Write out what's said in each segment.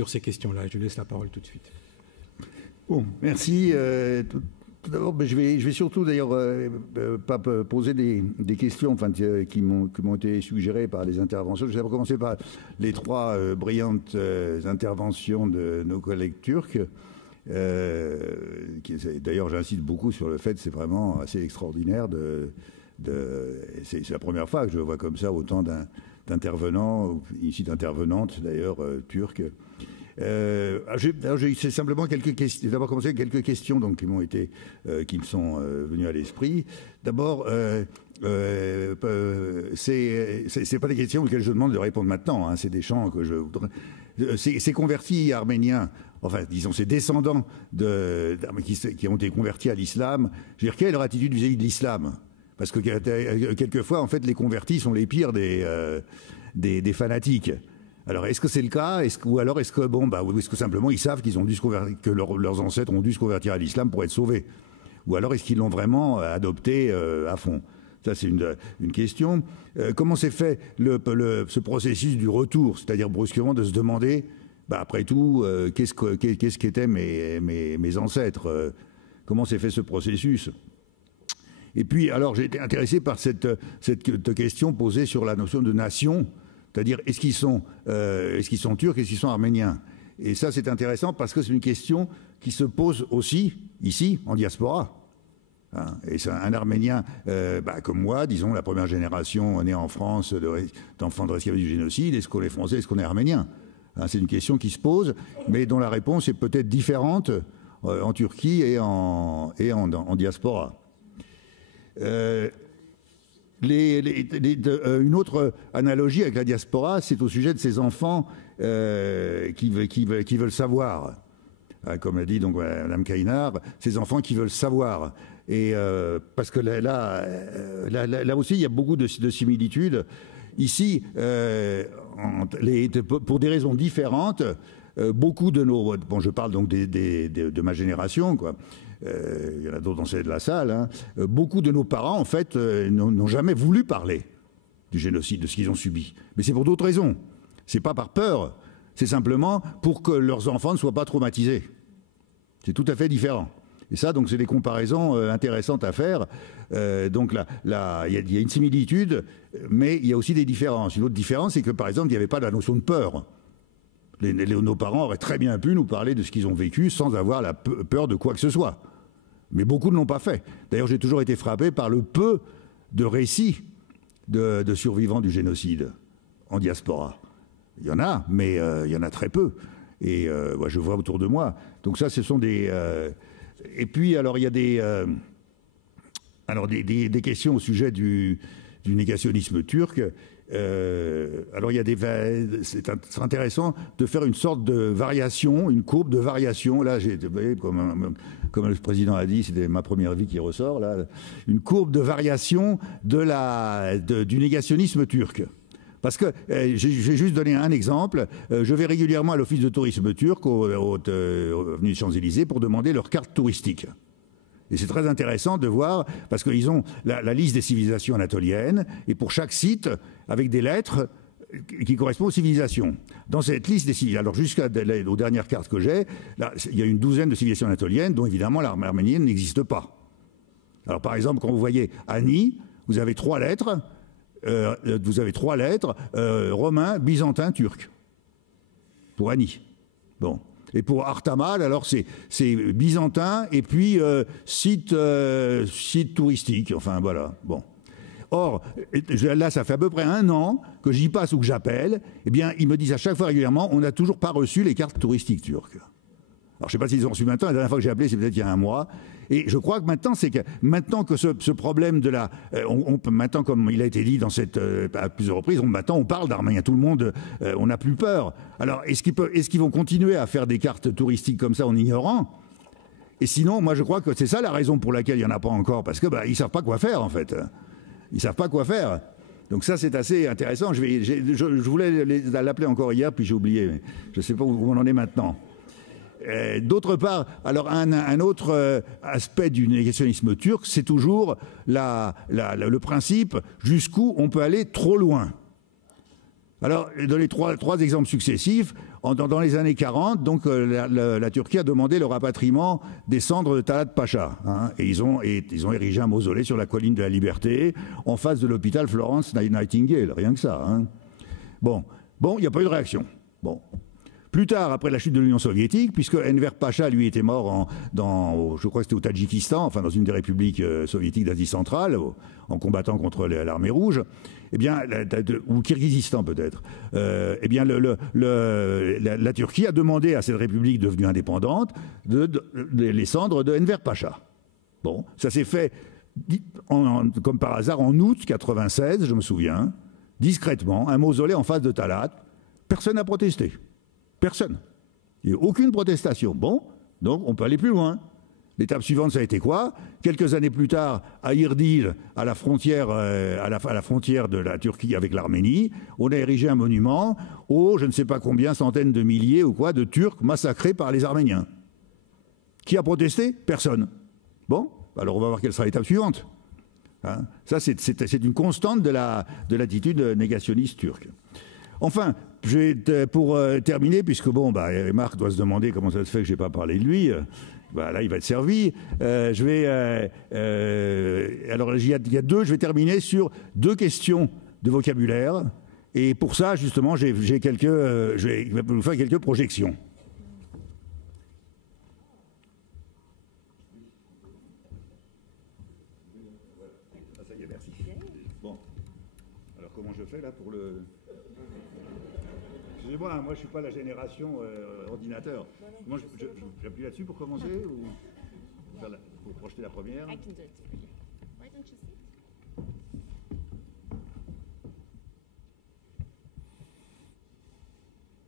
sur ces questions-là. Je laisse la parole tout de suite. Bon, merci. Tout d'abord, je vais surtout d'ailleurs pas poser des questions qui m'ont été suggérées par les interventions. Je vais commencer par les trois brillantes interventions de nos collègues turcs. D'ailleurs, j'insiste beaucoup sur le fait que c'est vraiment assez extraordinaire c'est la première fois que je vois comme ça autant d'intervenants, ici d'intervenantes d'ailleurs, turques. C'est simplement quelques questions. D'abord commencer avec quelques questions donc, qui me sont venues à l'esprit. D'abord, c'est pas des questions auxquelles je demande de répondre maintenant. Hein, c'est des champs que je voudrais. Ces convertis arméniens, enfin, disons, ces descendants qui ont été convertis à l'islam, je veux dire, quelle est leur attitude vis-à-vis de l'islam? Parce que quelquefois, en fait, les convertis sont les pires des fanatiques. Alors, est-ce que c'est le cas? Ou alors est-ce que simplement ils savent qu'ils ont dû se convertir, que leurs ancêtres ont dû se convertir à l'islam pour être sauvés? Ou alors est-ce qu'ils l'ont vraiment adopté à fond? Ça, c'est une question. Comment s'est fait ce processus du retour? C'est-à-dire brusquement de se demander, après tout, qu'est-ce qu'étaient mes ancêtres? Comment s'est fait ce processus? Et puis, alors, j'ai été intéressé par cette question posée sur la notion de nation. C'est-à-dire, est-ce qu'ils sont turcs, est-ce qu'ils sont arméniens? Et ça, c'est intéressant parce que c'est une question qui se pose aussi, ici, en diaspora. Hein, et c'est un Arménien comme moi, disons, la première génération née en France d'enfants de rescapés du génocide, est-ce qu'on est français, est-ce qu'on est arménien? Hein, c'est une question qui se pose, mais dont la réponse est peut-être différente en Turquie et en diaspora. Une autre analogie avec la diaspora, c'est au sujet de ces enfants qui veulent savoir. Comme l'a dit donc Mme Kainard, ces enfants qui veulent savoir. Et parce que là aussi, il y a beaucoup de similitudes. Ici, pour des raisons différentes, beaucoup de nos... Bon, je parle donc de ma génération, quoi. Il y en a d'autres dans de la salle. Hein. Beaucoup de nos parents, en fait, n'ont jamais voulu parler du génocide, de ce qu'ils ont subi. Mais c'est pour d'autres raisons. C'est pas par peur. C'est simplement pour que leurs enfants ne soient pas traumatisés. C'est tout à fait différent. Et ça, donc, c'est des comparaisons intéressantes à faire. Donc là, il y a une similitude, mais il y a aussi des différences. Une autre différence, c'est que, par exemple, il n'y avait pas la notion de peur. Nos parents auraient très bien pu nous parler de ce qu'ils ont vécu sans avoir la peur de quoi que ce soit. Mais beaucoup ne l'ont pas fait. D'ailleurs, j'ai toujours été frappé par le peu de récits de survivants du génocide en diaspora. Il y en a, mais il y en a très peu. Et je vois autour de moi. Donc ça, ce sont des... Et puis, alors, il y a des questions au sujet du négationnisme turc. Alors, c'est intéressant de faire une sorte de variation, une courbe de variation. Là, comme le président a dit, c'était ma première vie qui ressort. Là, une courbe de variation du négationnisme turc. Parce que, je vais juste donner un exemple. Je vais régulièrement à l'office de tourisme turc, avenue Champs-Élysées, pour demander leur carte touristique. Et c'est très intéressant de voir, parce qu'ils ont la liste des civilisations anatoliennes, et pour chaque site, avec des lettres qui correspondent aux civilisations. Dans cette liste des civilisations, alors jusqu'aux dernières cartes que j'ai, il y a une douzaine de civilisations anatoliennes, dont évidemment l'arménienne n'existe pas. Alors par exemple, quand vous voyez Ani, vous avez trois lettres, romain, byzantin, turc. Pour Ani. Bon. Et pour Artamal, alors c'est byzantin et puis site touristique. Enfin voilà. Bon. Or, là, ça fait à peu près 1 an que j'y passe ou que j'appelle. Eh bien, ils me disent à chaque fois régulièrement, on n'a toujours pas reçu les cartes touristiques turques. Alors, je ne sais pas s'ils ont reçu maintenant. La dernière fois que j'ai appelé, c'est peut-être il y a 1 mois. Et je crois que maintenant que ce problème de maintenant, comme il a été dit à plusieurs reprises, maintenant on parle d'Arménien. Tout le monde, on n'a plus peur. Alors, est-ce qu'ils vont continuer à faire des cartes touristiques comme ça en ignorant? Et sinon, moi, je crois que c'est ça la raison pour laquelle il n'y en a pas encore. Parce que, ils savent pas quoi faire, en fait. Ils savent pas quoi faire. Donc ça, c'est assez intéressant. Je voulais l'appeler encore hier, puis j'ai oublié. Mais je ne sais pas où on en est maintenant. D'autre part, alors un autre aspect du négationnisme turc, c'est toujours le principe jusqu'où on peut aller trop loin. Alors, dans les trois exemples successifs, dans les années 40, donc, la Turquie a demandé le rapatriement des cendres de Talat Pacha. Hein, et ils ont érigé un mausolée sur la colline de la Liberté, en face de l'hôpital Florence Nightingale, rien que ça. Hein. Bon, il n'y a pas eu de réaction. Bon. Plus tard, après la chute de l'Union soviétique, puisque Enver Pacha, lui, était mort je crois que c'était au Tadjikistan, enfin dans une des républiques soviétiques d'Asie centrale, en combattant contre l'armée rouge, eh bien, ou Kirghizistan peut-être, eh bien, la Turquie a demandé à cette république devenue indépendante les cendres de Enver Pacha. Bon, ça s'est fait, comme par hasard, en août 96, je me souviens, discrètement, un mausolée en face de Talat. Personne n'a protesté. Personne. Il n'y a aucune protestation. Bon, donc on peut aller plus loin. L'étape suivante, ça a été quoi? Quelques années plus tard, à Irdil, à la frontière, à la frontière de la Turquie avec l'Arménie, on a érigé un monument aux je ne sais pas combien centaines de milliers ou quoi de Turcs massacrés par les Arméniens. Qui a protesté? Personne. Bon, alors on va voir quelle sera l'étape suivante. Hein, ça, c'est une constante de l'attitude négationniste turque. Enfin, pour terminer, puisque bon, Marc doit se demander comment ça se fait que je n'ai pas parlé de lui, là, il va être servi. Alors, il y a deux, je vais terminer sur deux questions de vocabulaire. Et pour ça, justement, je vais vous faire quelques projections. Ça y est, merci. Bon, alors comment je fais là pour le... Excusez-moi, moi je ne suis pas la génération ordinateur. Moi, j'appuie là-dessus pour commencer ou pour projeter la première? I can do it for you. Why don't you sit?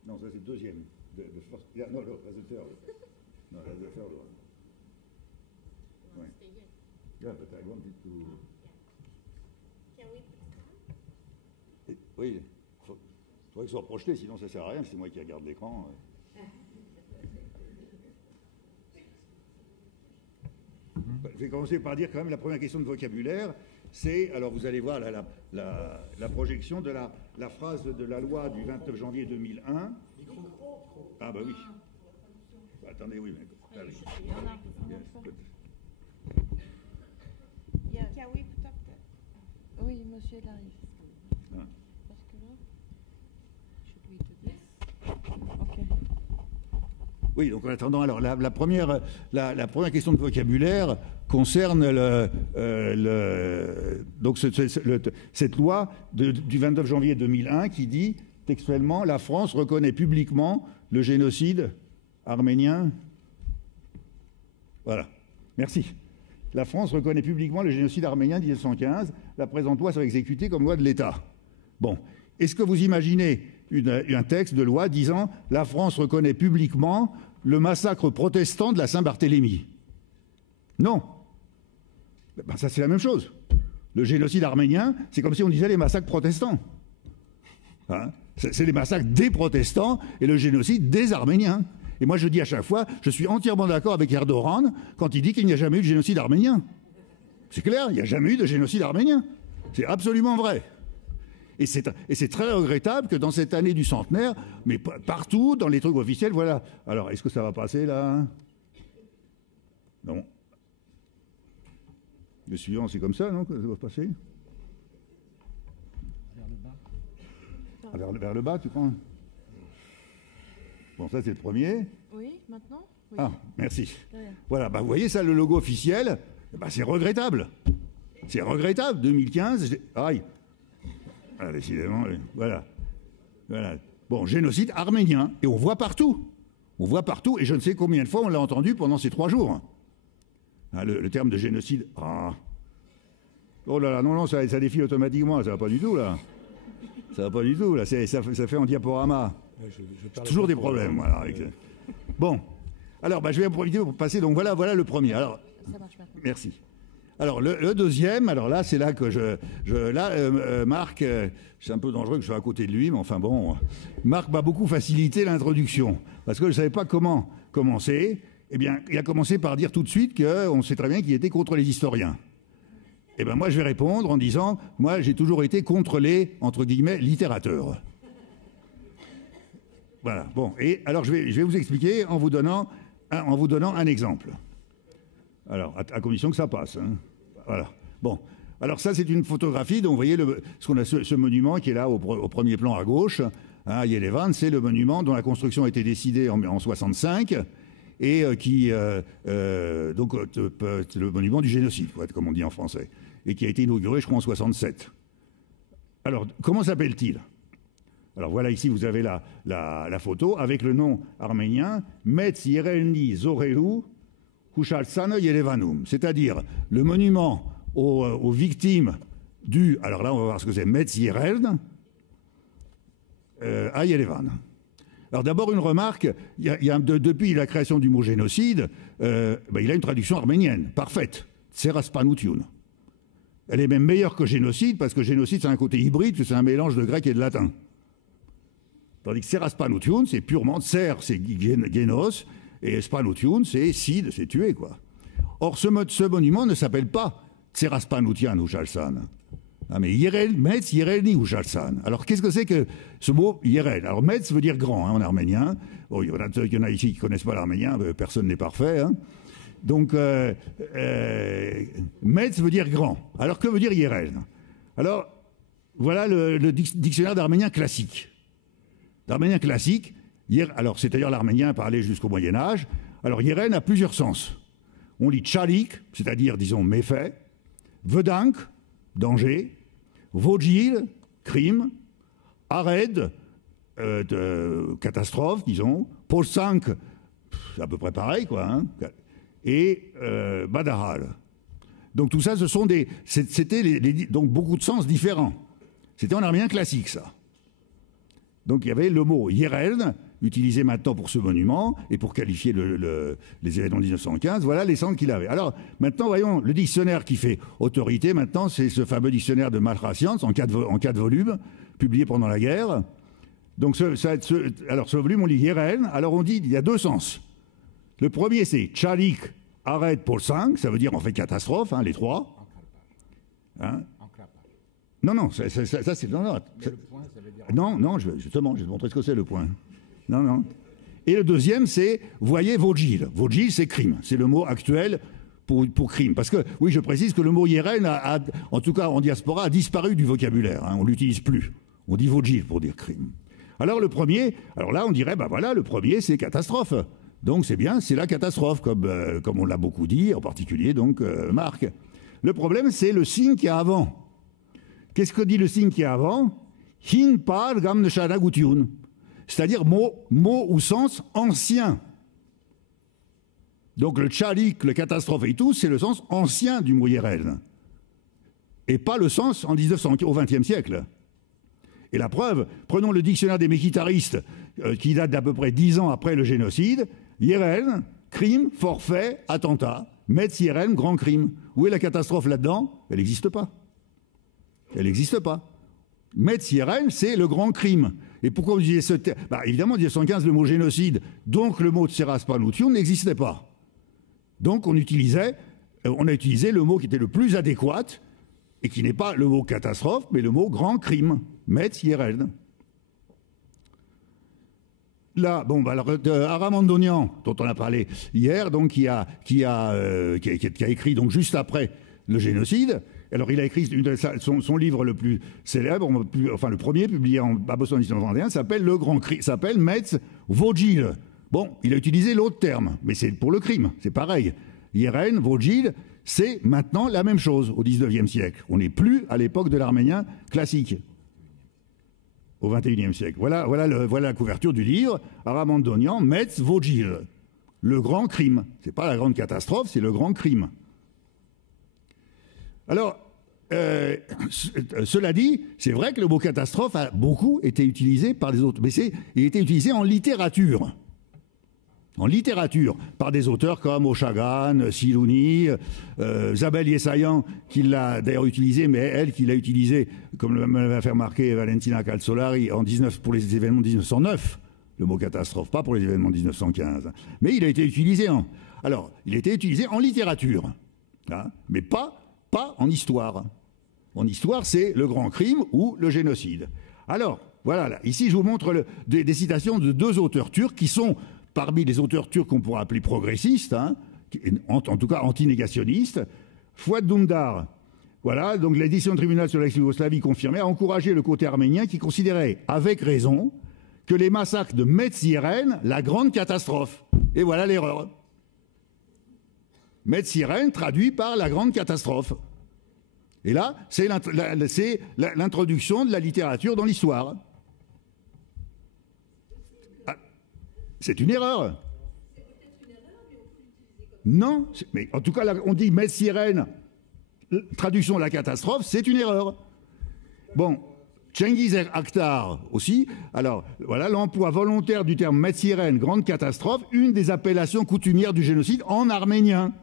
Non, ça c'est le deuxième. Yeah, no, that's the third. No, that's the third one. Ouais. Yeah, but I wanted to... Can we put... Oui. Il faudrait que ce soit projeté, sinon ça ne sert à rien, c'est moi qui regarde l'écran. Je vais commencer par dire quand même la première question de vocabulaire, c'est, alors vous allez voir la projection de la phrase de la loi du 29 janvier 2001. Ah bah oui. Attendez, oui, mais... Allez. Yes. Can we put up the... Oui, monsieur, il arrive. Ah. Parce que là... Okay. Oui, donc en attendant, alors la première question de vocabulaire concerne cette loi du 29 janvier 2001 qui dit textuellement: la France reconnaît publiquement le génocide arménien. Voilà, merci. La France reconnaît publiquement le génocide arménien de 1915. La présente loi sera exécutée comme loi de l'État. Bon, est-ce que vous imaginez un texte de loi disant « La France reconnaît publiquement le massacre protestant de la Saint-Barthélemy ». Non. Ben, ça, c'est la même chose. Le génocide arménien, c'est comme si on disait les massacres protestants. Hein, c'est les massacres des protestants et le génocide des Arméniens. Et moi, je dis à chaque fois, je suis entièrement d'accord avec Erdogan quand il dit qu'il n'y a jamais eu de génocide arménien. C'est clair, il n'y a jamais eu de génocide arménien. C'est absolument vrai. Et c'est très regrettable que dans cette année du centenaire, mais partout, dans les trucs officiels, voilà. Alors, est-ce que ça va passer, là? Non. Le suivant, c'est comme ça, non, que ça va passer? Vers le bas. Ah, vers le bas, tu crois? Bon, ça, c'est le premier. Oui, maintenant oui. Ah, merci. Voilà, vous voyez ça, le logo officiel, c'est regrettable. C'est regrettable. 2015, aïe. Ah, décidément, voilà. Bon, génocide arménien. Et on voit partout. On voit partout. Et je ne sais combien de fois on l'a entendu pendant ces 3 jours. Ah, le terme de génocide. Ah. Oh là là, non, ça défile automatiquement. Ça va pas du tout, là. Ça va pas du tout, là. Ça fait en diaporama. C'est toujours des problèmes, voilà. Bon. Alors, je vais en profiter pour passer. Donc, voilà le premier. Alors, ça marche maintenant. Merci. Alors, le deuxième, alors là, c'est là que Marc, c'est un peu dangereux que je sois à côté de lui, mais enfin bon, Marc m'a beaucoup facilité l'introduction, parce que je ne savais pas comment commencer. Eh bien, il a commencé par dire tout de suite qu'on sait très bien qu'il était contre les historiens. Eh bien, moi, je vais répondre en disant, moi, j'ai toujours été contre les, entre guillemets, littérateurs. Voilà, bon. Et alors, je vais vous expliquer en vous donnant un exemple. Alors, à condition que ça passe. Hein. Voilà. Bon. Alors, ça, c'est une photographie. Donc, vous voyez ce monument qui est là au premier plan à gauche. Hein, à Yerevan, c'est le monument dont la construction a été décidée en 1965 et donc le monument du génocide, comme on dit en français, et qui a été inauguré, je crois, en 1967. Alors, comment s'appelle-t-il? Alors voilà, ici vous avez la photo avec le nom arménien Metz Yerelni Zorelu Hushalsana Yerevanum, c'est-à-dire le monument aux victimes du. Alors là, on va voir ce que c'est, Metz Yereln à Yerevan. Alors d'abord une remarque, depuis la création du mot génocide, il a une traduction arménienne parfaite, Tseraspanoution. Elle est même meilleure que génocide parce que génocide c'est un côté hybride, c'est un mélange de grec et de latin. Tandis que Tseraspanoution, c'est purement Tser, c'est génos, et Spanoution, c'est cide, c'est tuer, quoi. Or, ce monument ne s'appelle pas Tseraspanoution ou Jalsan. Ah, mais Metz Yerelni ou Jalsan. Alors, qu'est-ce que c'est que ce mot Yerel? Alors, Metz veut dire grand, hein, en arménien. Oh, il y en a ici qui ne connaissent pas l'arménien, personne n'est parfait. Hein. Donc, Metz veut dire grand. Alors, que veut dire Yerel? Alors, voilà le dictionnaire d'arménien classique. L'arménien classique, alors c'est-à-dire l'arménien parlé jusqu'au Moyen-Âge. Alors Yeren a plusieurs sens. On lit tchalik, c'est-à-dire, disons, méfait, vedank, danger, vojil, crime, ared, catastrophe, disons, polsank, c'est à peu près pareil, quoi, hein, et badahal. Donc tout ça, c'était donc beaucoup de sens différents. C'était en arménien classique, ça. Donc il y avait le mot Yereln, utilisé maintenant pour ce monument, et pour qualifier les événements de 1915, voilà les sens qu'il avait. Alors maintenant, voyons, le dictionnaire qui fait autorité, maintenant, c'est ce fameux dictionnaire de Malchascience, en 4 volumes, publié pendant la guerre. Donc alors ce volume, on lit Yereln, alors on dit, il y a 2 sens. Le premier, c'est Tchalik, arrête pour 5, ça veut dire en fait catastrophe, hein, les 3. Hein? Non, ça c'est... Non, justement, je vais te montrer ce que c'est le point. Non. Et le deuxième, c'est, voyez, Vojil. Vojil, c'est crime. C'est le mot actuel pour crime. Parce que, oui, je précise que le mot Yeren, en tout cas en diaspora, a disparu du vocabulaire. Hein, on ne l'utilise plus. On dit Vojil pour dire crime. Alors le premier, alors là, on dirait, voilà, le premier, c'est catastrophe. Donc c'est bien, c'est la catastrophe, comme on l'a beaucoup dit, en particulier, donc, Marc. Le problème, c'est le signe qu'il y a avant. Qu'est-ce que dit le signe qu'il y a avant? Hin par gam neshanagutyun. C'est-à-dire mot ou sens ancien. Donc le tchalik, le catastrophe et tout, c'est le sens ancien du mot Yerel. Et pas le sens au XXe siècle. Et la preuve, prenons le dictionnaire des mékhitaristes, qui date d'à peu près 10 ans après le génocide. Yerel, crime, forfait, attentat. Metz Yerel, grand crime. Où est la catastrophe là-dedans? Elle n'existe pas. Elle n'existe pas. Metz Yerel, c'est le grand crime. Et pourquoi vous disiez ce terme? Évidemment, en 1915, le mot génocide, donc le mot Tseraspanoution, n'existait pas. Donc on a utilisé le mot qui était le plus adéquat, et qui n'est pas le mot catastrophe, mais le mot grand crime. Metz Yerel. Là, Aramandonian, dont on a parlé hier, donc qui a écrit donc juste après le génocide. Alors, il a écrit son livre le plus célèbre, enfin le premier, publié à Boston en 1921, s'appelle Le Grand Crime, s'appelle Metz Vojil. Bon, il a utilisé l'autre terme, mais c'est pour le crime, c'est pareil. Yeren, Vojil, c'est maintenant la même chose au XIXe siècle. On n'est plus à l'époque de l'arménien classique, au XXIe siècle. Voilà la couverture du livre, Aramandonian, Metz Vojil. Le grand crime. C'est pas la grande catastrophe, c'est le grand crime. Alors, cela dit, c'est vrai que le mot catastrophe a beaucoup été utilisé par les autres, mais il a été utilisé en littérature. En littérature, par des auteurs comme Oshagan, Silouni, Zabel Yessayan, qui l'a d'ailleurs utilisé, mais elle qui l'a utilisé, comme m'avait fait remarquer Valentina Calzolari, pour les événements de 1909, le mot catastrophe, pas pour les événements de 1915. Mais il a été utilisé en littérature, hein, mais pas en histoire. En histoire, c'est le grand crime ou le génocide. Alors, Voilà, là. Ici, je vous montre des citations de 2 auteurs turcs qui sont parmi les auteurs turcs qu'on pourrait appeler progressistes, hein, en tout cas anti-négationnistes. Fouad Dündar, voilà, donc la décision du tribunal sur l'ex-Yougoslavie confirmait, a encouragé le côté arménien qui considérait, avec raison, que les massacres de Metz-Irène, la grande catastrophe. Et voilà l'erreur. Metz-Irène traduit par la grande catastrophe. Et là, c'est l'introduction de la littérature dans l'histoire. Ah, c'est une erreur. Non, mais en tout cas, là, on dit Metz-Irène, traduction de la catastrophe, c'est une erreur. Bon, Cengiz Akhtar aussi. Alors, voilà, l'emploi volontaire du terme Metz-Irène, grande catastrophe, une des appellations coutumières du génocide en arménien.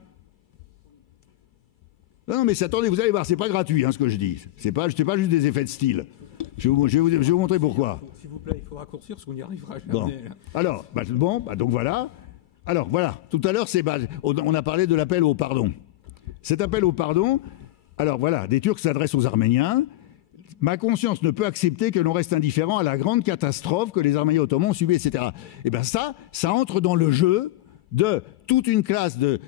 Non, mais attendez, vous allez voir, c'est pas gratuit hein, ce que je dis. C'est pas juste des effets de style. Je vais vous montrer pourquoi. S'il vous plaît, il faut raccourcir parce qu'on n'y arrivera jamais. Bon. Alors, donc voilà. Alors voilà, tout à l'heure, on a parlé de l'appel au pardon. Cet appel au pardon, alors voilà, des Turcs s'adressent aux Arméniens. Ma conscience ne peut accepter que l'on reste indifférent à la grande catastrophe que les Arméniens ottomans ont subie, etc. Et bien ça entre dans le jeu de toute une classe de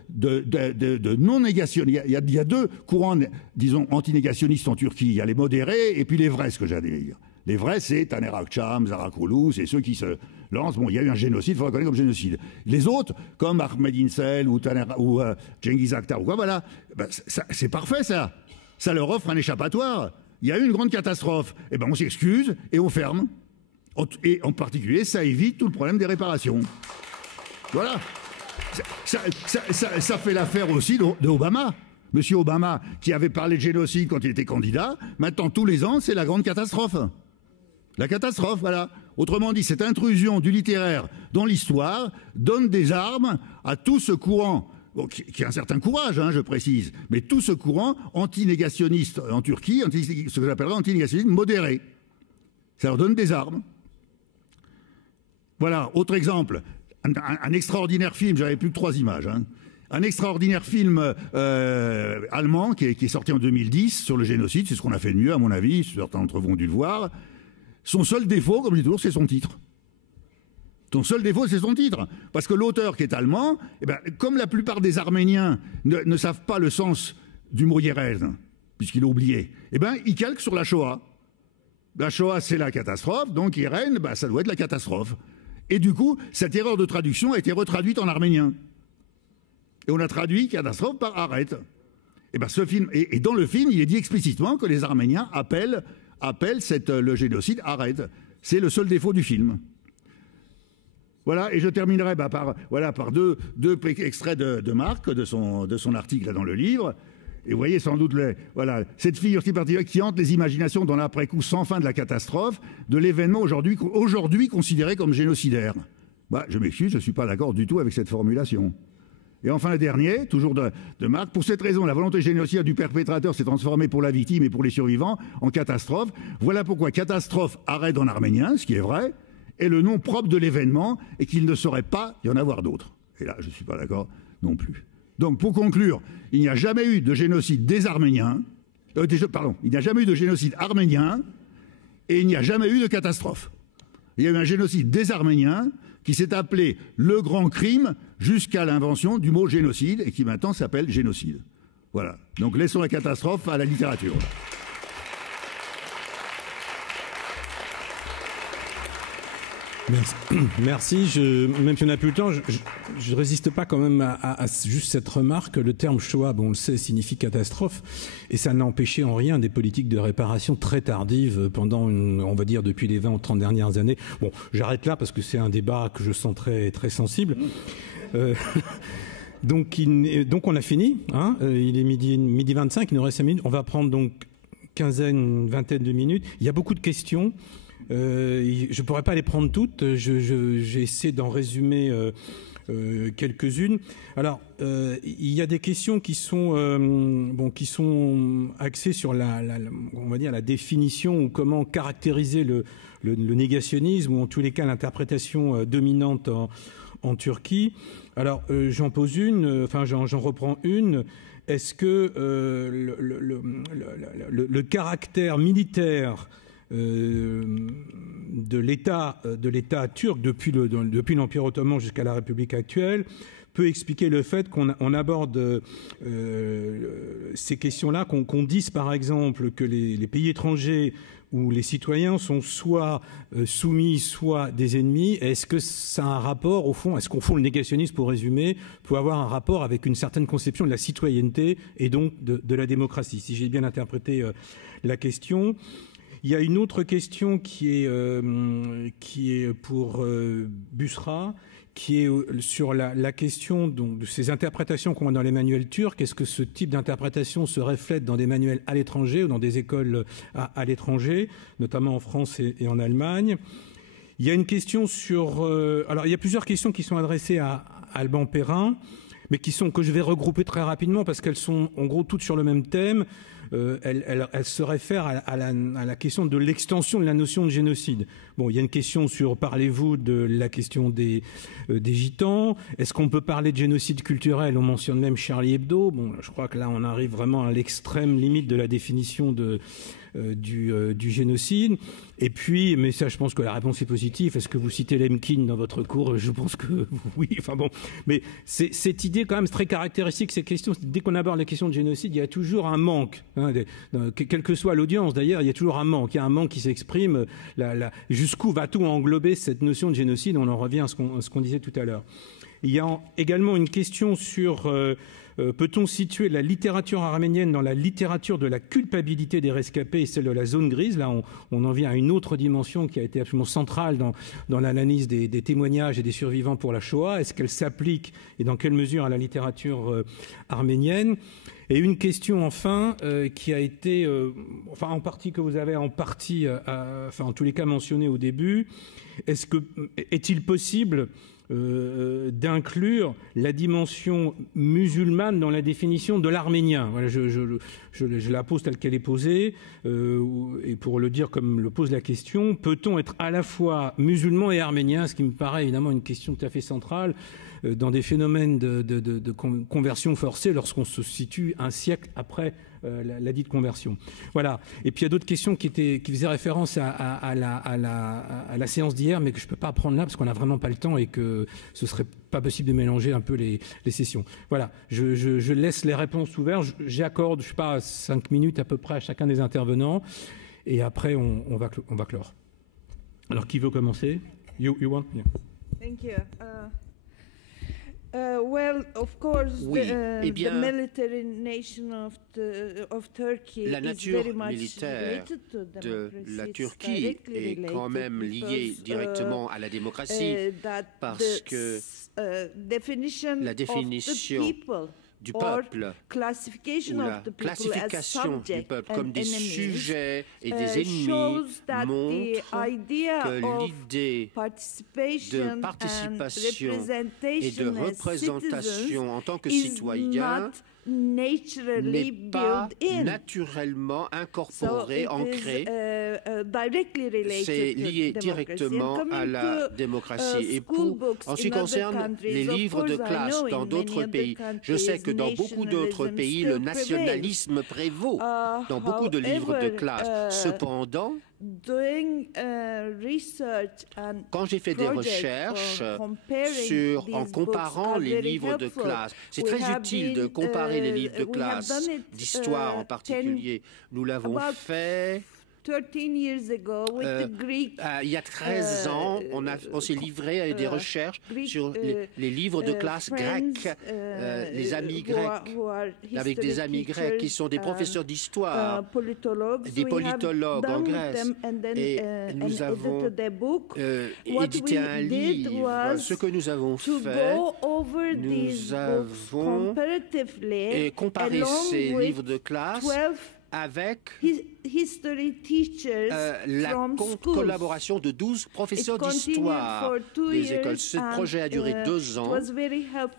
non-négationnistes. Il y a 2 courants, disons, anti-négationnistes en Turquie. Il y a les modérés et puis les vrais, ce que j'allais dire. Les vrais, c'est Taner Akçam, Zarakolu, c'est ceux qui se lancent. Bon, il y a eu un génocide, il faut reconnaître comme génocide. Les autres, comme Ahmed Insel ou Cengiz Akhtar ou quoi, voilà, ben, c'est parfait ça. Ça leur offre un échappatoire. Il y a eu une grande catastrophe. Eh ben, on s'excuse et on ferme. Et en particulier, ça évite tout le problème des réparations. Voilà. Ça fait l'affaire aussi d'Obama. Monsieur Obama, qui avait parlé de génocide quand il était candidat, maintenant tous les ans, c'est la grande catastrophe. La catastrophe, voilà. Autrement dit, cette intrusion du littéraire dans l'histoire donne des armes à tout ce courant, bon, qui a un certain courage, hein, je précise, mais tout ce courant anti-négationniste en Turquie, ce que j'appellerais anti-négationniste modéré. Ça leur donne des armes. Voilà, autre exemple. Un extraordinaire film, j'avais plus que 3 images, hein. Un extraordinaire film allemand qui est sorti en 2010 sur le génocide, c'est ce qu'on a fait de mieux à mon avis, certains d'entre vous ont dû le voir. Son seul défaut, comme je dis toujours, c'est son titre. Son seul défaut, c'est son titre. Parce que l'auteur qui est allemand, eh ben, comme la plupart des Arméniens ne savent pas le sens du mot Yérez, puisqu'il a oublié, eh ben, il calque sur la Shoah. La Shoah, c'est la catastrophe, donc Yérez, ben, ça doit être la catastrophe. Et du coup, cette erreur de traduction a été retraduite en arménien. Et on a traduit catastrophe par arrête. Et ben ce film, et dans le film, il est dit explicitement que les Arméniens appellent le génocide arrête. C'est le seul défaut du film. Voilà, et je terminerai par 2 extraits de Marc, de son article là, dans le livre. Et vous voyez sans doute cette figure si particulière qui hante les imaginations dans l'après-coup sans fin de la catastrophe, de l'événement aujourd'hui considéré comme génocidaire. Bah, je m'excuse, je ne suis pas d'accord du tout avec cette formulation. Et enfin, le dernier, toujours de Marc, pour cette raison, la volonté génocidaire du perpétrateur s'est transformée pour la victime et pour les survivants en catastrophe. Voilà pourquoi catastrophe arrête en arménien, ce qui est vrai, est le nom propre de l'événement et qu'il ne saurait pas y en avoir d'autres. Et là, je ne suis pas d'accord non plus. Donc, pour conclure, il n'y a jamais eu de génocide des Arméniens, il n'y a jamais eu de génocide arménien et il n'y a jamais eu de catastrophe. Il y a eu un génocide des Arméniens qui s'est appelé le grand crime jusqu'à l'invention du mot génocide et qui maintenant s'appelle génocide. Voilà. Donc laissons la catastrophe à la littérature. Merci. Même si on n'a plus le temps, je ne résiste pas quand même à juste cette remarque. Le terme Shoah, bon, on le sait, signifie catastrophe. Et ça n'a empêché en rien des politiques de réparation très tardives pendant, on va dire, depuis les 20 ou 30 dernières années. Bon, j'arrête là parce que c'est un débat que je sens très, très sensible. Donc on a fini. Hein, il est midi 25, il nous reste 5 minutes. On va prendre donc une vingtaine de minutes. Il y a beaucoup de questions. Je ne pourrais pas les prendre toutes. J'ai essayé d'en résumer quelques-unes. Alors, il y a des questions qui sont axées sur on va dire la définition ou comment caractériser le négationnisme ou en tous les cas l'interprétation dominante en Turquie. Alors, j'en pose une. Enfin, j'en reprends une. Est-ce que le caractère militaire de l'État turc depuis l'Empire ottoman jusqu'à la République actuelle peut expliquer le fait qu'on aborde ces questions-là, qu'on dise par exemple que les pays étrangers où les citoyens sont soit soumis, soit des ennemis. Est-ce que ça a un rapport, au fond, est-ce qu'au fond le négationnisme, pour résumer, peut avoir un rapport avec une certaine conception de la citoyenneté et donc de la démocratie, si j'ai bien interprété la question. Il y a une autre question qui est pour Bussra, qui est sur la question donc, de ces interprétations qu'on a dans les manuels turcs. Est-ce que ce type d'interprétation se reflète dans des manuels à l'étranger ou dans des écoles à l'étranger, notamment en France et en Allemagne? Il y a une question sur... alors, il y a plusieurs questions qui sont adressées à Alban Perrin, mais que je vais regrouper très rapidement parce qu'elles sont en gros toutes sur le même thème. Elle se réfère à la question de l'extension de la notion de génocide. Bon, il y a une question sur, parlez-vous de la question des gitans? Est-ce qu'on peut parler de génocide culturel? On mentionne même Charlie Hebdo. Bon, je crois que là, on arrive vraiment à l'extrême limite de la définition du génocide. Et puis, mais ça, je pense que la réponse est positive. Est-ce que vous citez Lemkin dans votre cours? Je pense que oui. Enfin bon, mais cette idée quand même très caractéristique, ces questions. Dès qu'on aborde les questions de génocide, il y a toujours un manque. Hein, quelle que soit l'audience, d'ailleurs, il y a toujours un manque. Il y a un manque qui s'exprime. Jusqu'où va-t-on englober cette notion de génocide? On en revient à ce qu'on disait tout à l'heure. Il y a également une question sur peut-on situer la littérature arménienne dans la littérature de la culpabilité des rescapés et celle de la zone grise? Là, on en vient à une autre dimension qui a été absolument centrale dans l'analyse des témoignages et des survivants pour la Shoah. Est-ce qu'elle s'applique et dans quelle mesure à la littérature arménienne? Et une question enfin qui a été, enfin en partie que vous avez en partie, enfin en tous les cas mentionné au début, est-il possible d'inclure la dimension musulmane dans la définition de l'arménien? Voilà, je la pose telle qu'elle est posée, et pour le dire comme le pose la question, peut-on être à la fois musulman et arménien? Ce qui me paraît évidemment une question tout à fait centrale dans des phénomènes de conversion forcée lorsqu'on se situe un siècle après la dite conversion. Voilà. Et puis il y a d'autres questions qui faisaient référence à la séance d'hier, mais que je ne peux pas prendre là parce qu'on n'a vraiment pas le temps et que ce ne serait pas possible de mélanger un peu les sessions. Voilà. Je laisse les réponses ouvertes. J'accorde, je ne sais pas, 5 minutes à peu près à chacun des intervenants. Et après, on va clore. Alors, qui veut commencer? You want? Yeah. Thank you. Well, of course, oui, the military nation of Turkey la nature militaire de la Turquie est quand même liée directement à la démocratie parce que la définition du peuple ou la classification du peuple comme des sujets et des ennemis montre que l'idée de participation et de représentation en tant que citoyen n'est pas naturellement incorporé, ancré. C'est lié directement à la démocratie. Et en ce qui concerne les livres de classe dans d'autres pays, je sais que dans beaucoup d'autres pays, le nationalisme prévaut dans beaucoup de livres de classe. Cependant, quand j'ai fait des recherches en comparant les livres de classe, c'est très utile de comparer les livres de classe, d'histoire en particulier. Nous l'avons fait. Il y a 13 ans, on s'est livré à des recherches sur les livres de classe grecs, les amis grecs, avec des amis grecs qui sont des professeurs d'histoire, des politologues en Grèce. Et nous avons édité un livre. Ce que nous avons fait, nous avons comparé ces livres de classe avec la collaboration de 12 professeurs d'histoire des écoles. Ce projet a duré 2 ans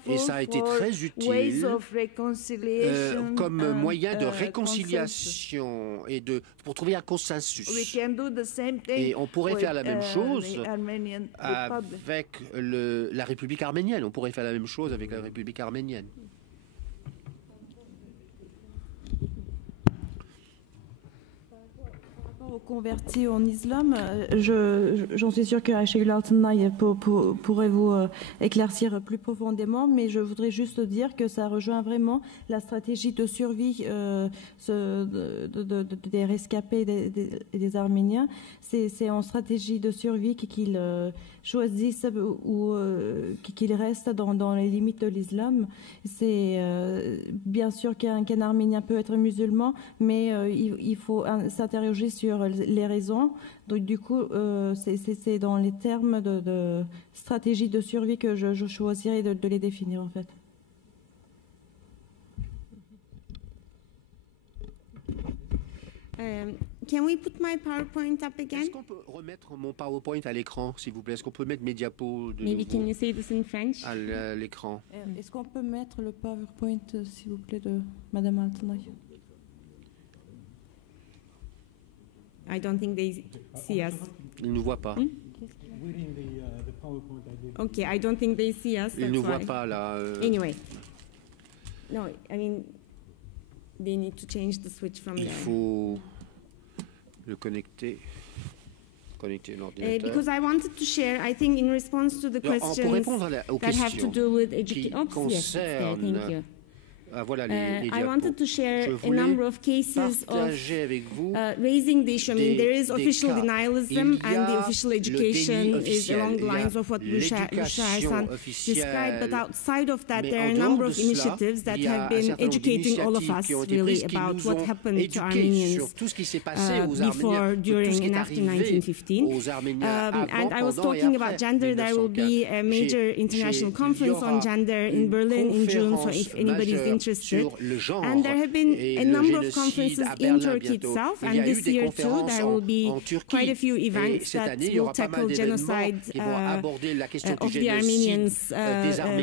et ça a été très utile comme moyen de réconciliation et pour trouver un consensus. Et on pourrait faire la même chose avec la République arménienne. On pourrait faire la même chose avec la République arménienne. Converti en islam, j'en suis sûre que Ayşegül Altınay pourrait vous éclaircir plus profondément, mais je voudrais juste dire que ça rejoint vraiment la stratégie de survie des rescapés et des Arméniens. C'est en stratégie de survie qu'ils choisissent ou qu'ils restent dans les limites de l'islam. C'est bien sûr qu'un Arménien peut être musulman, mais il faut s'interroger sur les raisons. Donc du coup, c'est dans les termes de stratégie de survie que je choisirais de les définir en fait. Can we put my PowerPoint up again? Est-ce qu'on peut remettre mon PowerPoint à l'écran, s'il vous plaît? Est-ce qu'on peut mettre mes diapos de Maybe can you say this in French? À l'écran? Est-ce qu'on peut mettre le PowerPoint, s'il vous plaît, de Madame Altınay? I don't think they see us. Ils ne nous voient pas. Okay, I don't think they see us. Ils ne nous voient pas là. Anyway, no, I mean they need to change the switch from there. Il faut le connecter l'ordinateur. Because I wanted to share, I think, in response to the questions that have to do with education. Oh, yes, thank you. Voilà I wanted to share a number of cases of raising the issue. I mean, there is official denialism, and the official education is along the lines of what Lucia Hassan described. But outside of that, there are a number of initiatives that have been educating all of us really about what happened to Armenians before, during, and after 1915. And I was talking about gender. There will be a major international conference on gender in Berlin in June. So if anybody is interested. And there have been a number of conferences in Turkey itself, and this year too there will be quite a few events that will tackle genocide of the Armenians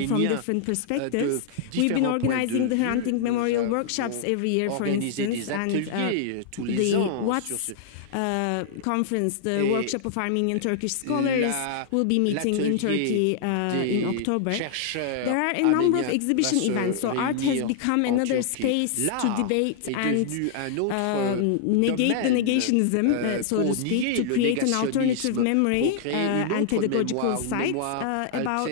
from different perspectives. We've been organizing the Hrant Dink Memorial workshops every year, for instance, and the WATS conference, the workshop of Armenian Turkish scholars, will be meeting in Turkey in October. There are a number of exhibition events, so art has become another space to debate and negate the negationism, so to speak, to create an alternative memory and pedagogical sites about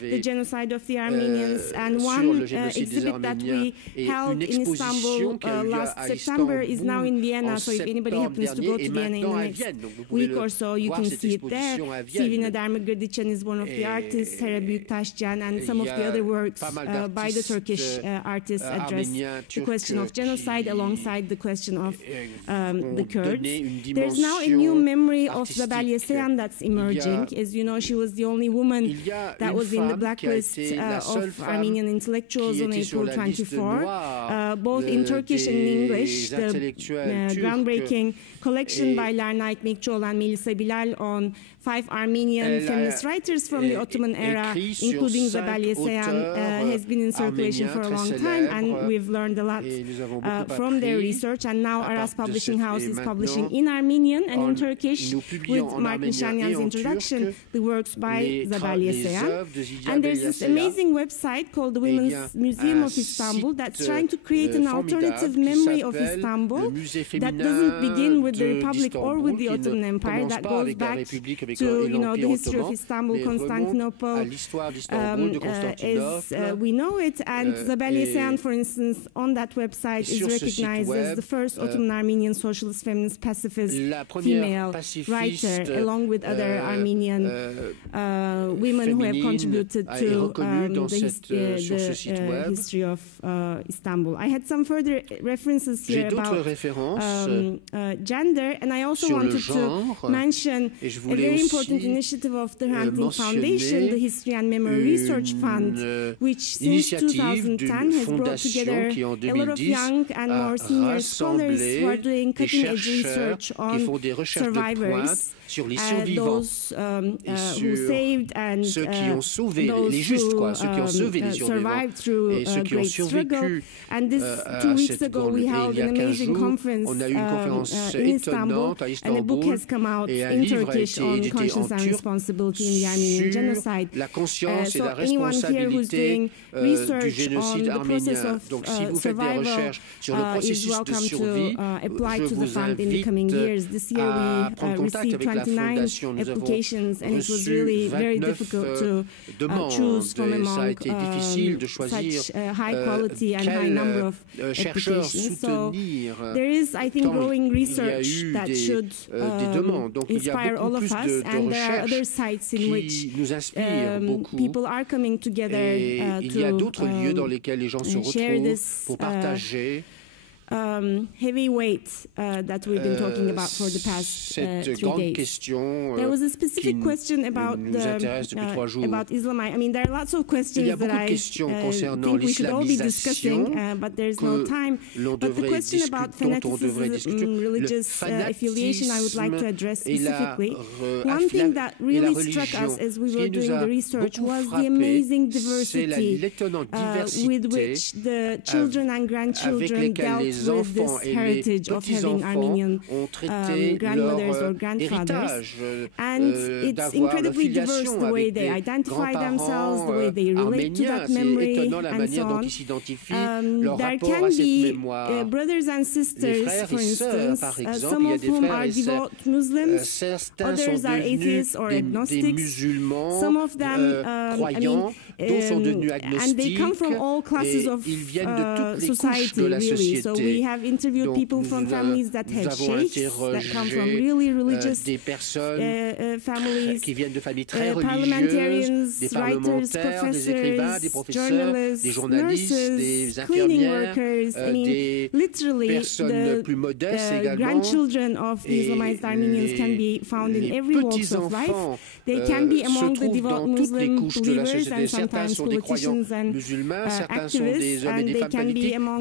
the genocide of the Armenians. And one exhibit that we held in Istanbul last September is now in Vienna, so if anybody happens to go to Vienna in the next week or so, you can see it there. Sivina Dermagradichan is one of the artists, Hera Büyüktaşcan, and some of the other works by the Turkish artists address the question of genocide alongside the question of the Kurds. There's now a new memory of Zabel Yeseyan that's emerging. As you know, she was the only woman that was in the blacklist of Armenian intellectuals on April 24, both in Turkish and in English. The groundbreaking collection by Larnaik Mikçoğlu and Melisa Bilal on 5 Armenian feminist writers from the Ottoman era, including Zabel Yeseyan, has been in circulation for a long time, and we've learned a lot from their research. And now Aras Publishing House is publishing in Armenian and in Turkish, with Martin Shanyan's introduction, the works by Zabel Yeseyan. And there's this amazing website called the Women's Museum of Istanbul that's trying to create an alternative memory of Istanbul that doesn't begin with the Republic or with the Ottoman Empire, that goes back to, you know, the history of Istanbul, Constantinople, as we know it. And Zabel Yeseyan, for instance, on that website is recognized as the first Ottoman Armenian socialist feminist pacifist female writer, along with other Armenian women who have contributed to the history of Istanbul. I had some further references here about gender, and I also wanted to mention a very important initiative of the Hrant Dink Foundation, the History and Memory Research Fund, which since 2010 has brought together a lot of young and more senior scholars who are doing cutting-edge research on survivors. sur les survivants et sur ceux qui ont sauvé, les justes, quoi, ceux qui ont sauvé les survivants et ceux qui ont survécu à cette grande lutte. Et il y a 15 jours, on a eu une conférence étonnante à Istanbul et un livre a été édité en turc sur la conscience et la responsabilité du génocide arménien. Donc si vous faites des recherches sur le processus de survie, je vous invite à prendre contact avec la Fondation. Nous avons reçu 29 demandes et ça a été difficile de choisir quel chercheur soutenir. Tant il y a eu des demandes. Donc il y a beaucoup plus de recherches qui nous inspirent beaucoup. Et il y a d'autres lieux dans lesquels les gens se retrouvent pour partager heavyweight that we've been talking about for the past 3 days. There was a specific question about about Islam. I mean, there are lots of questions that I think we should all be discussing, but there's no time. But the question about fanaticism, religious affiliation, I would like to address specifically. One thing that really struck us as we were doing the research was the amazing diversity with which the children and grandchildren dealt with this heritage of having Armenian grandmothers or grandfathers. And it's incredibly diverse the way they identify themselves, the way they relate to that memory, and so on. There can be brothers and sisters, for instance, some of whom are devout Muslims, others are atheists or agnostic. Some of them, and they come from all classes of society, really. So we have interviewed people from families that have sheikhs, that come from really religious families, parliamentarians, writers, professors, journalists, nurses, cleaning workers. I mean, literally, the grandchildren of the Islamized Armenians can be found in every walk of life. They can be among the devout Muslim believers and sometimes politicians and activists, and they can be among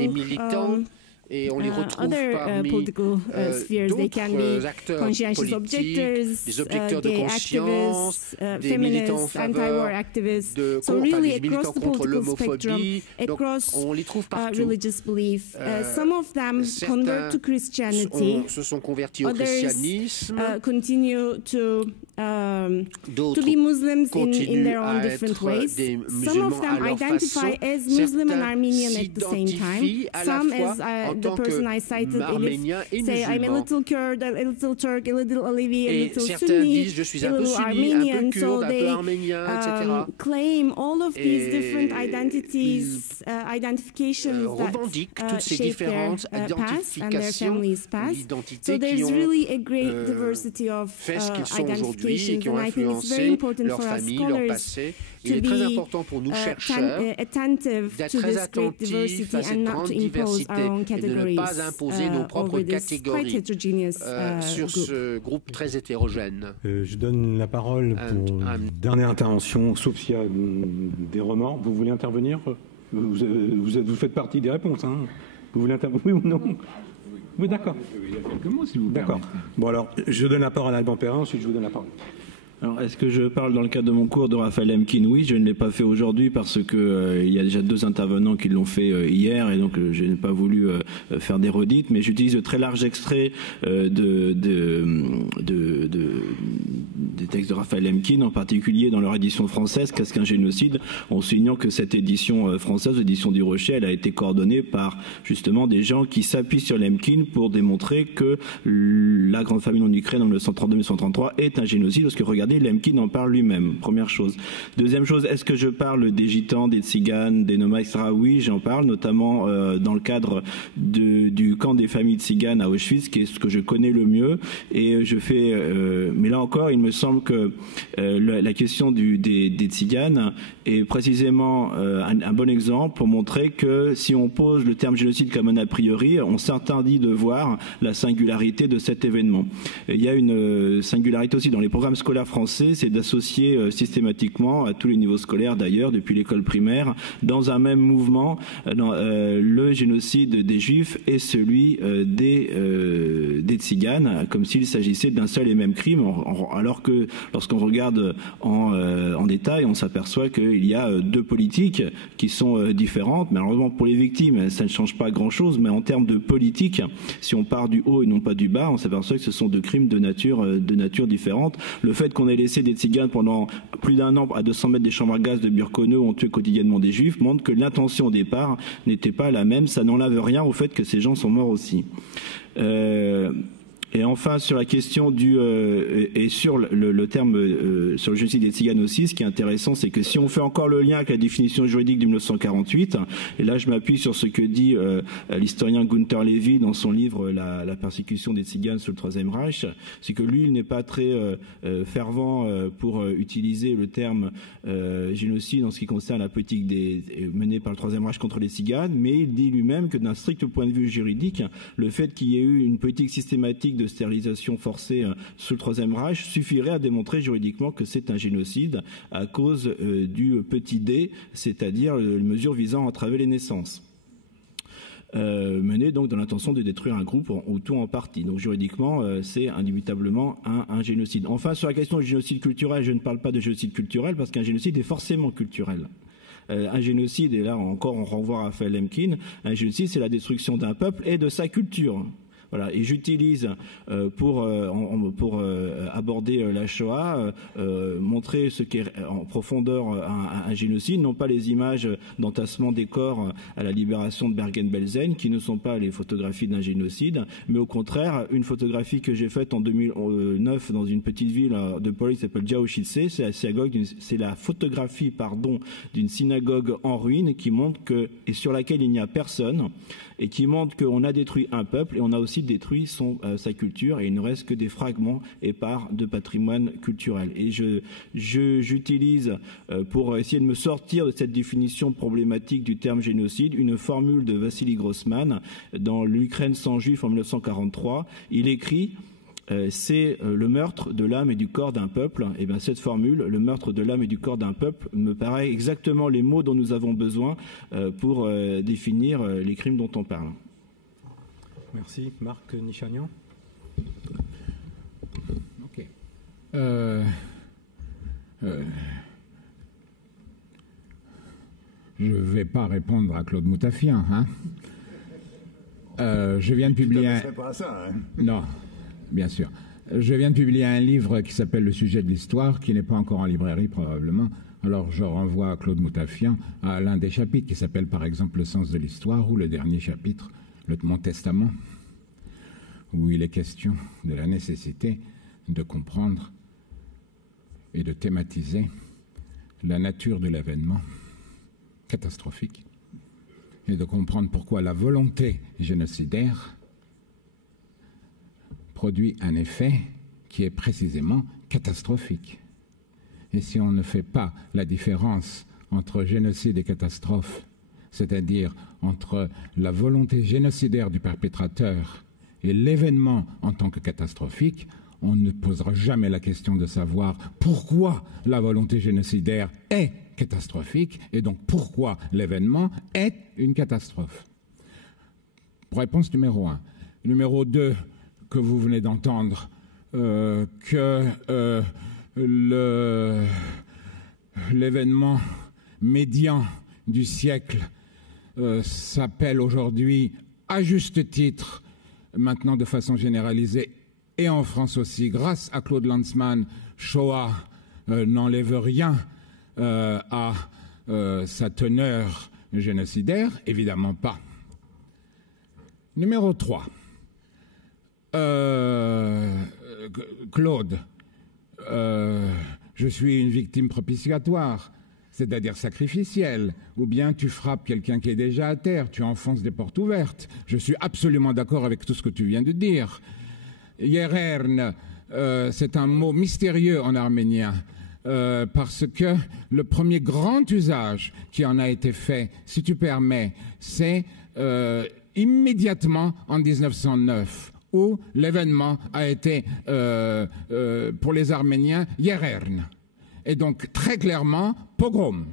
et on les retrouve parmi political spheres. They can be conscientious objectors, des objecteurs de conscience, des feminists, anti-war activists. So really across the political spectrum, across religious belief. Some of them convert to Christianity. Se sont convertis au christianisme. Continue to be Muslims in their own different ways. Some of them identify as Muslim and Armenian at the same time. Some, as the person I cited, Elif, say, I'm a little Kurd, a little Turk, a little Alevi, a little Sunni, a little Armenian. So they claim all of these different identities, identifications that shape their past and their family's past. So there's really a great diversity of identifications, and I think it's very important for us scholars to be attentive to this great diversity and not to impose our own categories over this quite heterogeneous sur ce groupe très hétérogène. Je donne la parole pour une dernière intervention, sauf s'il y a des remords. Vous voulez intervenir? Vous faites partie des réponses. Hein. Vous voulez intervenir? Oui ou non? Oui, d'accord. Il y a quelques mots, s'il vous plaît. D'accord. Bon, alors, je donne la parole à Alban Perrin, ensuite je vous donne la parole. Alors, est-ce que je parle dans le cadre de mon cours de Raphaël Lemkin? Oui, je ne l'ai pas fait aujourd'hui parce que il y a déjà 2 intervenants qui l'ont fait hier et donc je n'ai pas voulu faire des redites, mais j'utilise de très larges extraits des textes de Raphaël Lemkin, en particulier dans leur édition française, Qu'est-ce qu'un génocide, en soulignant que cette édition française, l'édition du Rocher, elle a été coordonnée par justement des gens qui s'appuient sur Lemkin pour démontrer que la grande famine en Ukraine en 1932-1933 est un génocide, parce que regardez, Lemkin en parle lui-même, première chose. Deuxième chose, est-ce que je parle des gitans, des tziganes, des nomades, etc. Oui, j'en parle, notamment dans le cadre du camp des familles tziganes à Auschwitz, qui est ce que je connais le mieux, et je fais... mais là encore, il me semble semble que la question des tziganes est précisément un bon exemple pour montrer que si on pose le terme génocide comme un a priori, on s'interdit de voir la singularité de cet événement. Il y a une singularité aussi dans les programmes scolaires français, c'est d'associer systématiquement, à tous les niveaux scolaires d'ailleurs, depuis l'école primaire, dans un même mouvement, le génocide des Juifs et celui des tziganes, comme s'il s'agissait d'un seul et même crime, alors que lorsqu'on regarde en détail, on s'aperçoit qu'il y a deux politiques qui sont différentes. Malheureusement pour les victimes, ça ne change pas grand-chose, mais en termes de politique, si on part du haut et non pas du bas, on s'aperçoit que ce sont deux crimes de nature différente. Le fait qu'on ait laissé des tziganes pendant plus d'un an à 200 mètres des chambres à gaz de Birkenau où on tuait quotidiennement des Juifs montre que l'intention au départ n'était pas la même. Ça n'enlève rien au fait que ces gens sont morts aussi. Et enfin, sur la question et sur le terme, sur le génocide des Tziganes aussi, ce qui est intéressant, c'est que si on fait encore le lien avec la définition juridique de 1948, et là je m'appuie sur ce que dit l'historien Gunther Levy dans son livre La persécution des Tziganes sous le Troisième Reich, c'est que lui, il n'est pas très fervent pour utiliser le terme génocide en ce qui concerne la politique menée par le Troisième Reich contre les Tziganes, mais il dit lui-même que d'un strict point de vue juridique, le fait qu'il y ait eu une politique systématique de stérilisation forcée sous le Troisième Reich suffirait à démontrer juridiquement que c'est un génocide à cause du petit d, c'est-à-dire une mesure visant à entraver les naissances. Menée donc dans l'intention de détruire un groupe ou tout en partie. Donc juridiquement, c'est indubitablement un génocide. Enfin, sur la question du génocide culturel, je ne parle pas de génocide culturel parce qu'un génocide est forcément culturel. Un génocide, et là encore on renvoie à Raphaël Lemkin, un génocide c'est la destruction d'un peuple et de sa culture. Voilà, et j'utilise pour aborder la Shoah, montrer ce qu'est en profondeur un génocide, non pas les images d'entassement des corps à la libération de Bergen-Belsen, qui ne sont pas les photographies d'un génocide, mais au contraire, une photographie que j'ai faite en 2009 dans une petite ville de Pologne qui s'appelle Jauszyce, c'est la photographie, d'une synagogue en ruine qui montre et sur laquelle il n'y a personne, et qui montre qu'on a détruit un peuple et on a aussi détruit sa culture et il ne reste que des fragments épars de patrimoine culturel. Et j'utilise pour essayer de me sortir de cette définition problématique du terme génocide une formule de Vassili Grossman dans l'Ukraine sans juifs en 1943. Il écrit c'est le meurtre de l'âme et du corps d'un peuple. Et bien cette formule, le meurtre de l'âme et du corps d'un peuple, me paraît exactement les mots dont nous avons besoin pour définir les crimes dont on parle. Merci. Marc Nichanian. Ok. Je ne vais pas répondre à Claude Moutafian. Hein. Je viens de publier... Tu pas à ça, hein. Non. Bien sûr. Je viens de publier un livre qui s'appelle Le sujet de l'histoire, qui n'est pas encore en librairie probablement. Alors je renvoie à Claude Moutafian à l'un des chapitres qui s'appelle par exemple Le sens de l'histoire, ou le dernier chapitre, Mon Testament, où il est question de la nécessité de comprendre et de thématiser la nature de l'événement catastrophique et de comprendre pourquoi la volonté génocidaire produit un effet qui est précisément catastrophique. Et si on ne fait pas la différence entre génocide et catastrophe, c'est-à-dire entre la volonté génocidaire du perpétrateur et l'événement en tant que catastrophique, on ne posera jamais la question de savoir pourquoi la volonté génocidaire est catastrophique et donc pourquoi l'événement est une catastrophe. Réponse numéro 1. Numéro 2, que vous venez d'entendre, que l'événement médian du siècle s'appelle aujourd'hui, à juste titre, maintenant de façon généralisée, et en France aussi, grâce à Claude Lanzmann, Shoah n'enlève rien à sa teneur génocidaire, évidemment pas. Numéro 3. Claude, je suis une victime propitiatoire, c'est-à-dire sacrificielle, ou bien tu frappes quelqu'un qui est déjà à terre, tu enfonces des portes ouvertes. Je suis absolument d'accord avec tout ce que tu viens de dire. Yehern, c'est un mot mystérieux en arménien. Parce que le premier grand usage qui en a été fait, si tu permets, c'est immédiatement en 1909, où l'événement a été, pour les Arméniens, Yerern. Et donc, très clairement, pogrom.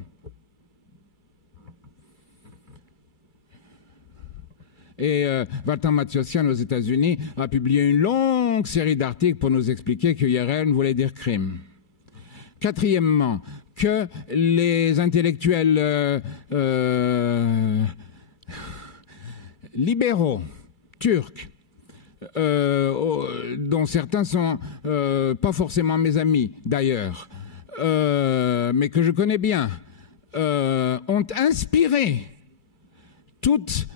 Et Valtan Mathiosian aux États-Unis a publié une longue série d'articles pour nous expliquer que Yerern voulait dire crime. Quatrièmement, que les intellectuels libéraux turcs, dont certains sont pas forcément mes amis d'ailleurs, mais que je connais bien, ont inspiré toute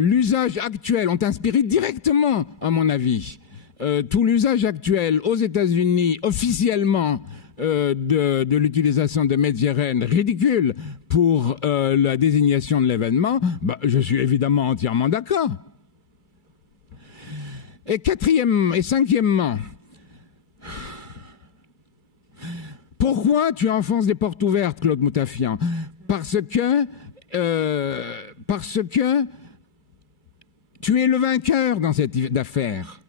l'usage actuel, ont inspiré directement, à mon avis, tout l'usage actuel aux États-Unis officiellement de l'utilisation de Medjeren ridicule pour la désignation de l'événement, je suis évidemment entièrement d'accord. Et cinquièmement, pourquoi tu enfonces des portes ouvertes, Claude Moutafian? Parce que tu es le vainqueur dans cette affaire.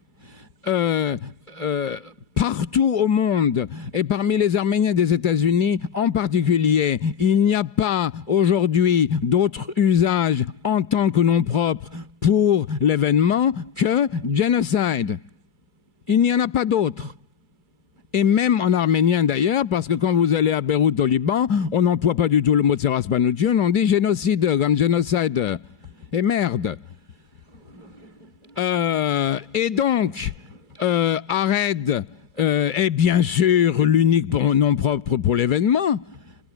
Partout au monde, et parmi les Arméniens des États-Unis en particulier, il n'y a pas aujourd'hui d'autre usage en tant que nom propre pour l'événement que genocide. Il n'y en a pas d'autre. Et même en arménien d'ailleurs, parce que quand vous allez à Beyrouth au Liban, on n'emploie pas du tout le mot Tseras Panoution, on dit génocide comme génocide. Et merde. Et donc, Ared est bien sûr l'unique nom propre pour l'événement,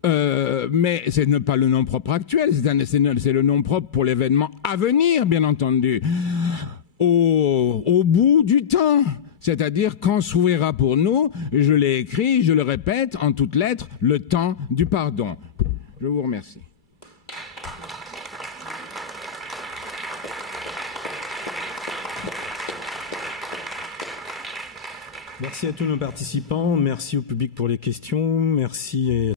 mais ce n'est pas le nom propre actuel, c'est le nom propre pour l'événement à venir, bien entendu, au bout du temps. C'est-à-dire quand s'ouvrira pour nous, je l'ai écrit, je le répète, en toutes lettres, le temps du pardon. Je vous remercie. Merci à tous nos participants, merci au public pour les questions, merci